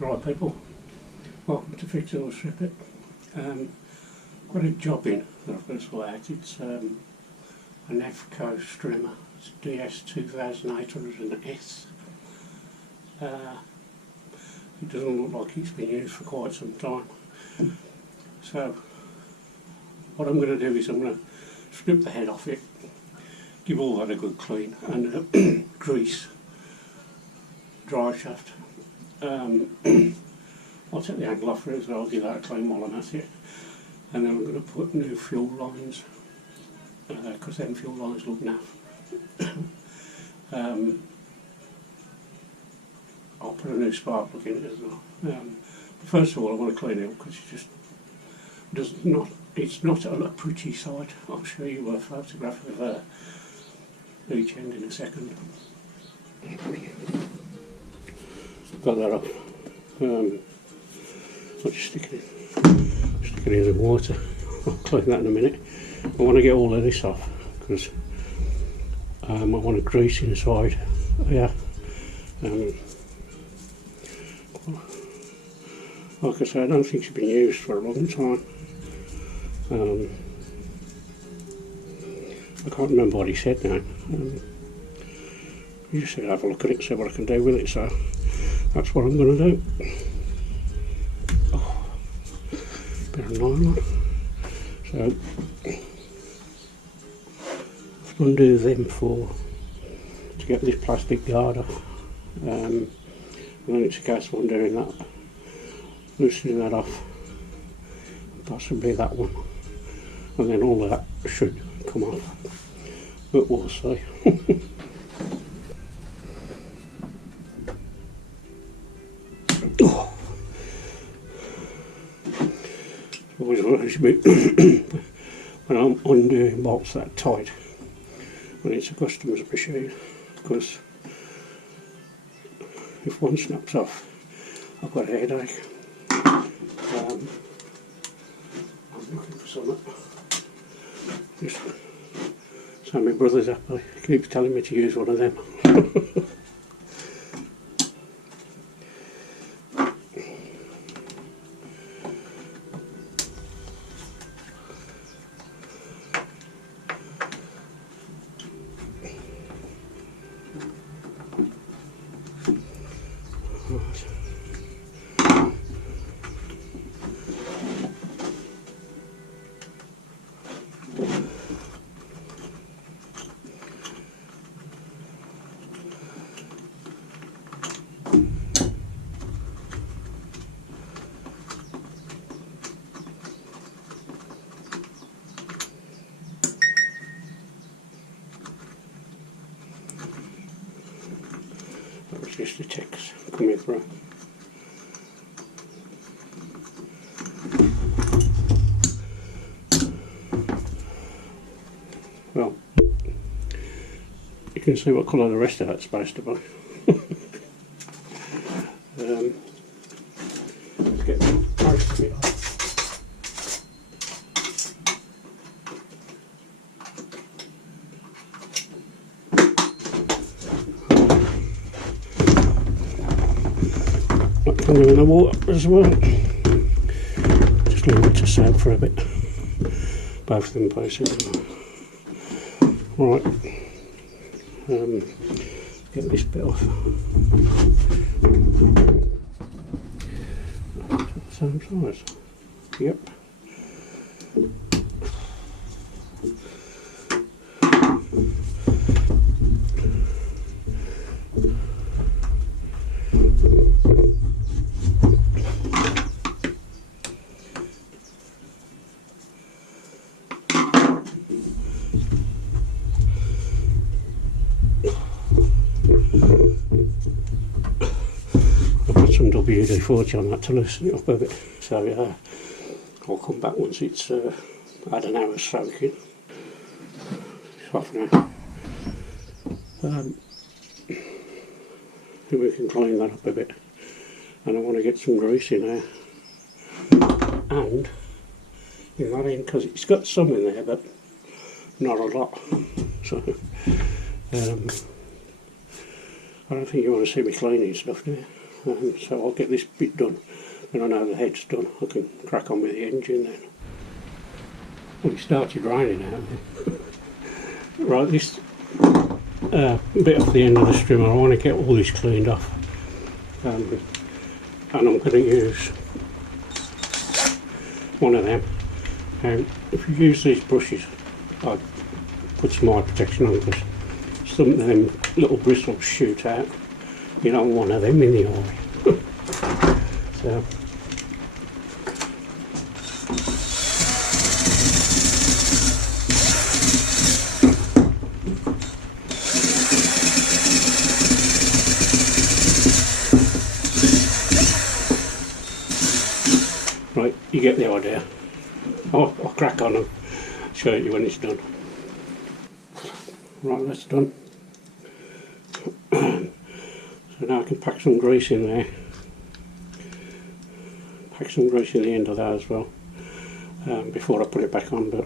Right people, welcome to Fix It or Strip It. Got a job in that I've got to sort out. It's an efco strimmer. It's DS2800S. It doesn't look like it's been used for quite some time. So what I'm going to do is I'm going to strip the head off it, give all that a good clean, and grease dry shaft. I'll take the angle off it as well, I'll give that a clean while I'm at it. And then I'm going to put new fuel lines, because them fuel lines look naff. I'll put a new spark plug in it as well. But first of all I want to clean it up because it's not on a pretty side. I'll show you a photograph of each end in a second. Got that off. I'll just stick it in the water. I'll clean that in a minute. I want to get all of this off because I want to grease inside. Yeah. Like I say, I don't think it's been used for a long time. I can't remember what he said now. He just said have a look at it, see what I can do with it, so that's what I'm going to do. Oh, bit of nylon. So I've undo them to get this plastic guard off, and then it's a case of undoing that, loosening that off, possibly that one, and then all of that should come off, but we'll see. Oh. Always nice to be when I'm undoing bolts that tight when it's a customer's machine, because if one snaps off I've got a headache. I'm looking for something. Just so my brother's happy. He keeps telling me to use one of them. That was just the ticks coming through. Well, you can see what colour the rest of that's supposed to be. Let's get most of it off. Put them in the water as well. Just leave it to soak for a bit. Both of them basically. Right. Get this bit off. Same size. Yep. Some WD-40 on that to loosen it up a bit, so I'll come back once it's had an hour's soaking. It's off now. Then we can clean that up a bit, and I want to get some grease in there and in that end, because it's got some in there but not a lot, so I don't think you want to see me cleaning stuff, do you? So I'll get this bit done. When I know the head's done, I can crack on with the engine then. Well, it started raining out there. Right, this bit off the end of the strimmer, I want to get all this cleaned off. And I'm going to use one of them. And if you use these brushes, I put some eye protection on because some of them little bristles shoot out. You don't want one of them in the eye. So. Right, you get the idea. I'll crack on and show you when it's done. Right, that's done. So now I can pack some grease in there. Pack some grease in the end of that as well, before I put it back on, but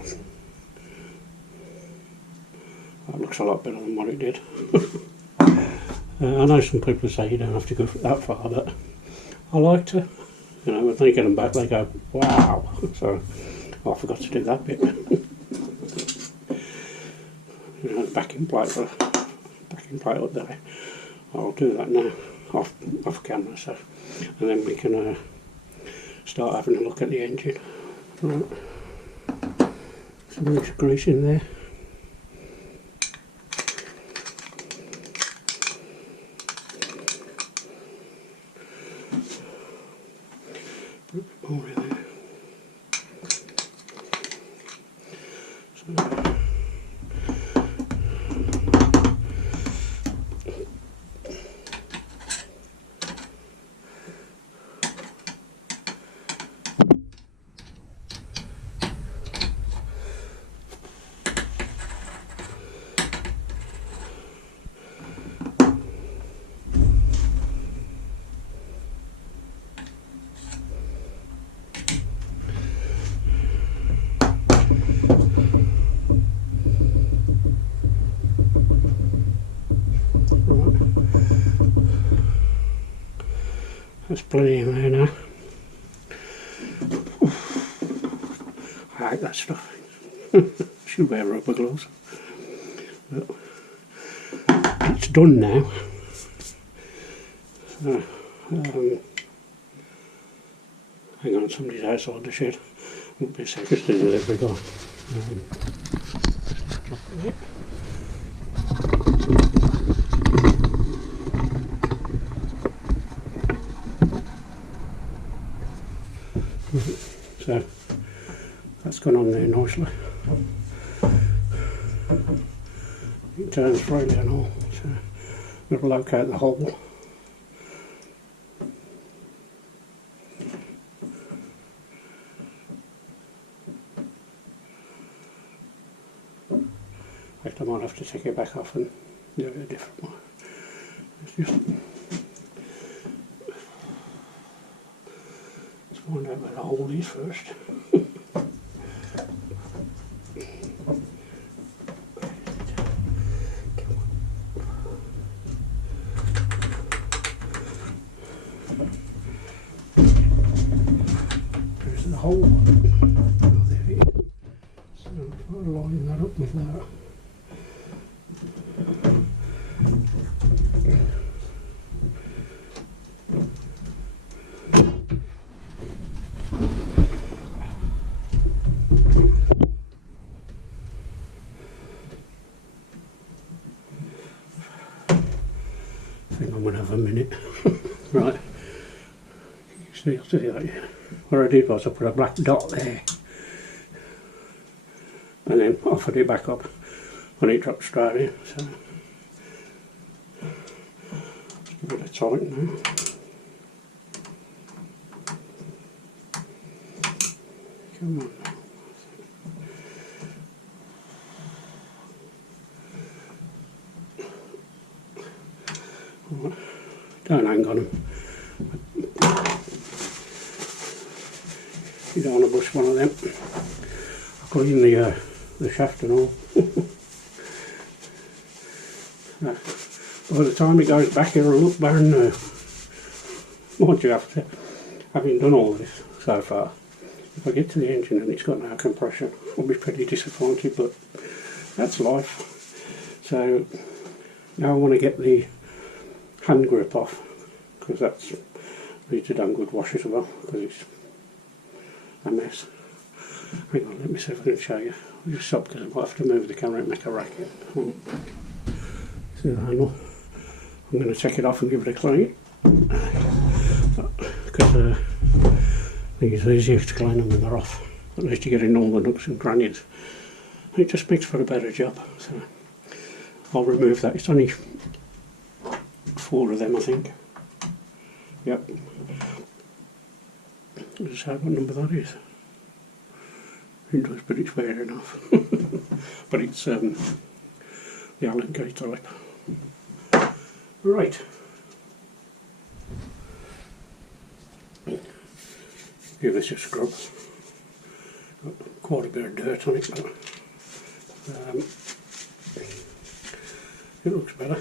that looks a lot better than what it did. I know some people say you don't have to go that far, but I like to. You know, when they get them back, they go, wow. So I forgot to do that bit. You know, the backing plate up there. I'll do that now, off camera, so, and then we can start having a look at the engine. Right, some loose grease in there. Put a bit more in there. So, there's plenty in there now. I hate that stuff. Should wear rubber gloves. But it's done now. So, hang on, somebody's outside the shed. Won't be a second to the delivery guy. Drop it there. So that's gone on there nicely. It turns freely and all, so we'll locate the hole. In fact, I might have to take it back off and do it a different way. It's just find out where the hole is first. There's the hole. Oh, there it is. So I'll line that up with that. I'm going to have a minute. Right, I'll see that, yeah. What I did was I put a black dot there and then offered it back up and it dropped straight in. So just give it a tight now. Come on now. Don't hang on them. You don't want to bust one of them. I'll clean the shaft and all. By the time it goes back, it'll look brand new. mind you, after having done all this so far, if I get to the engine and it's got no compression, I'll be pretty disappointed, but that's life. So now I want to get the hand grip off, because that's needs a damn good wash as well, because it's a mess. Hang on, let me see if I can show you. I'll just stop because I might have to move the camera and make a racket. See the handle? I'm going to take it off and give it a clean, because I think it's easier to clean them when they're off. At least you get in all the nooks and crannies. It just makes for a better job. So I'll remove that. It's only 4 of them, I think. Yep. Just how what number that is. It does, but it's fair enough. But it's the Allen key type. Right. Give this a scrub. Got quite a bit of dirt on it, but it looks better.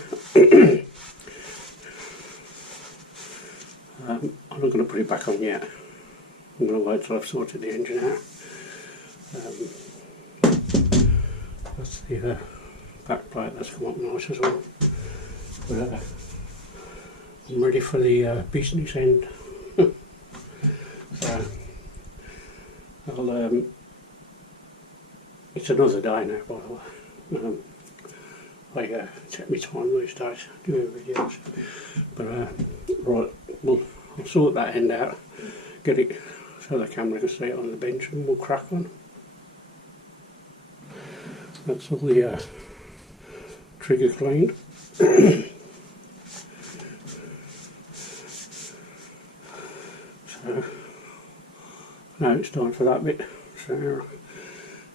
I'm not going to put it back on yet. I'm going to wait till I've sorted the engine out. That's the back plate, that's come up nice as well. I'm ready for the business end. So I'll it's another day now, by the way. I take my time these days doing videos, but right, well, I'll sort that end out, get it so the camera can see it on the bench, and we'll crack on. That's all the trigger cleaned. So now it's time for that bit, so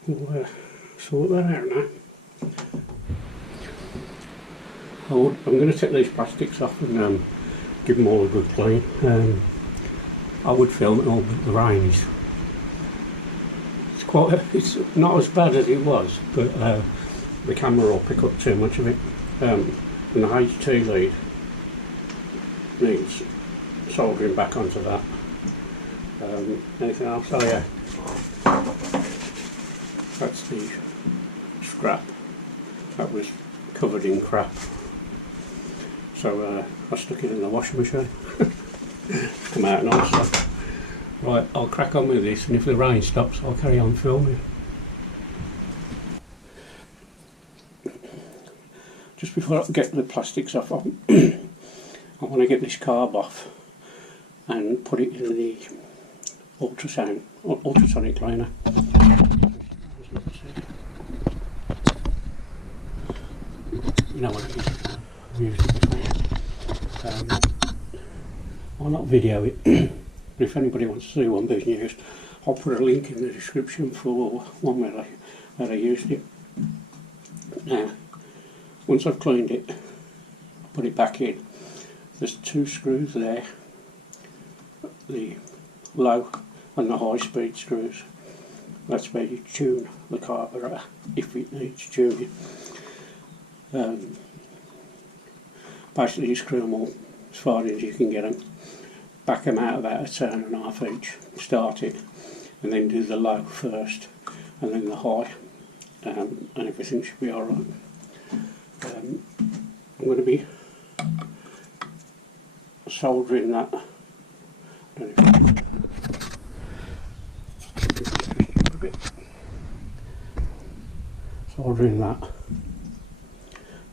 we'll sort that out now. I'm going to take these plastics off and give them all a good clean. I would film it all, but the rain is, it's not as bad as it was, but the camera will pick up too much of it. And the HT lead needs soldering back onto that. Anything else? Oh yeah, that's the scrap that was covered in crap, so I stuck it in the washing machine. It's come out nice. Right, I'll crack on with this, and if the rain stops I'll carry on filming. Just before I get the plastics off, I want to get this carb off and put it in the ultrasonic cleaner. You know what it is, I've used it before. I'll not video it, but if anybody wants to see one being used, I'll put a link in the description for one where I used it. Now, once I've cleaned it, put it back in. There's 2 screws there, the low and the high speed screws. That's where you tune the carburetor if it needs tuning. Basically you screw them all as far as you can get them, back them out about a turn and a half each, start it, and then do the low first and then the high, and everything should be alright. I'm going to be soldering that. Soldering that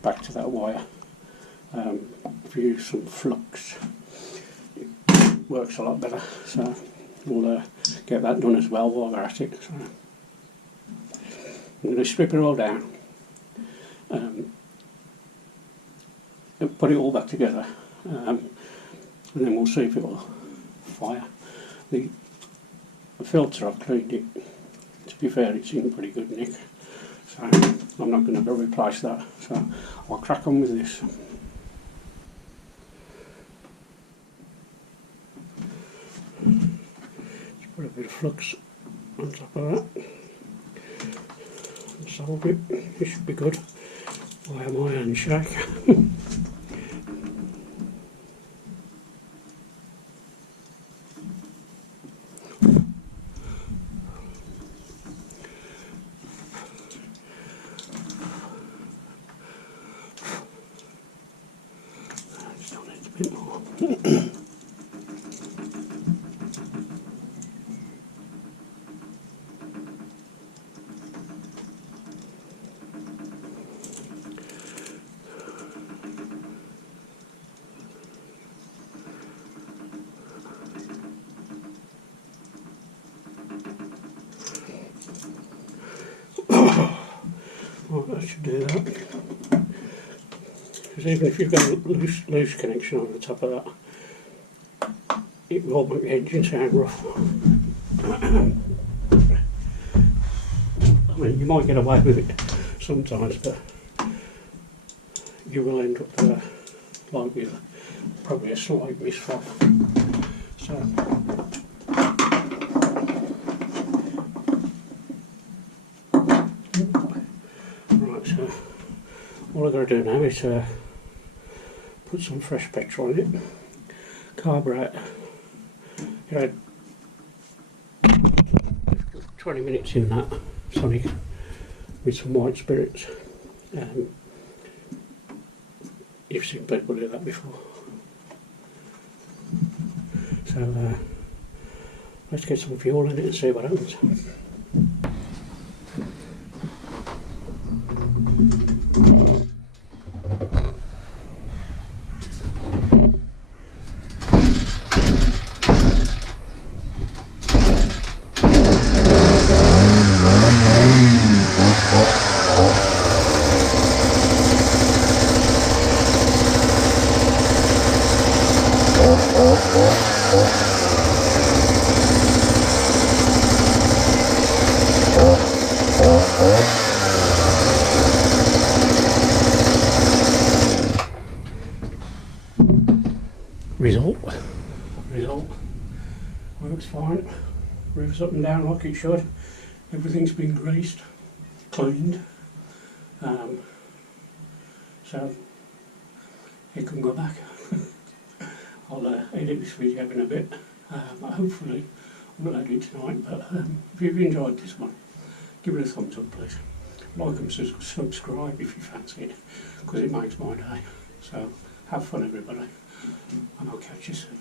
back to that wire. If you use some flux, it works a lot better. So we'll get that done as well while we're at it. So I'm going to strip it all down, and put it all back together, and then we'll see if it will fire. The filter, I've cleaned it. To be fair, it's in pretty good nick, so I'm not going to go replace that. So I'll crack on with this. Just put a bit of flux on top of that. Solve it. It should be good. Why am I handshake? Right, that should do that. Because even if you've got a loose connection on the top of that, it will make the engine sound rough. I mean, you might get away with it sometimes, but you will end up like with probably a slight misfire. So, right, so all I've got to do now is put some fresh petrol in it, carburetor. You know, 20 minutes in that Sonic with some white spirits. You've seen people do that before. So let's get some fuel in it and see what happens. Result works fine, moves up and down like it should, everything's been greased, cleaned, so it can go back. I'll edit this video in a bit, hopefully I will edit tonight, but if you've enjoyed this one, give it a thumbs up please, like and subscribe if you fancy it, because it makes my day. So have fun everybody, and I'll catch you soon.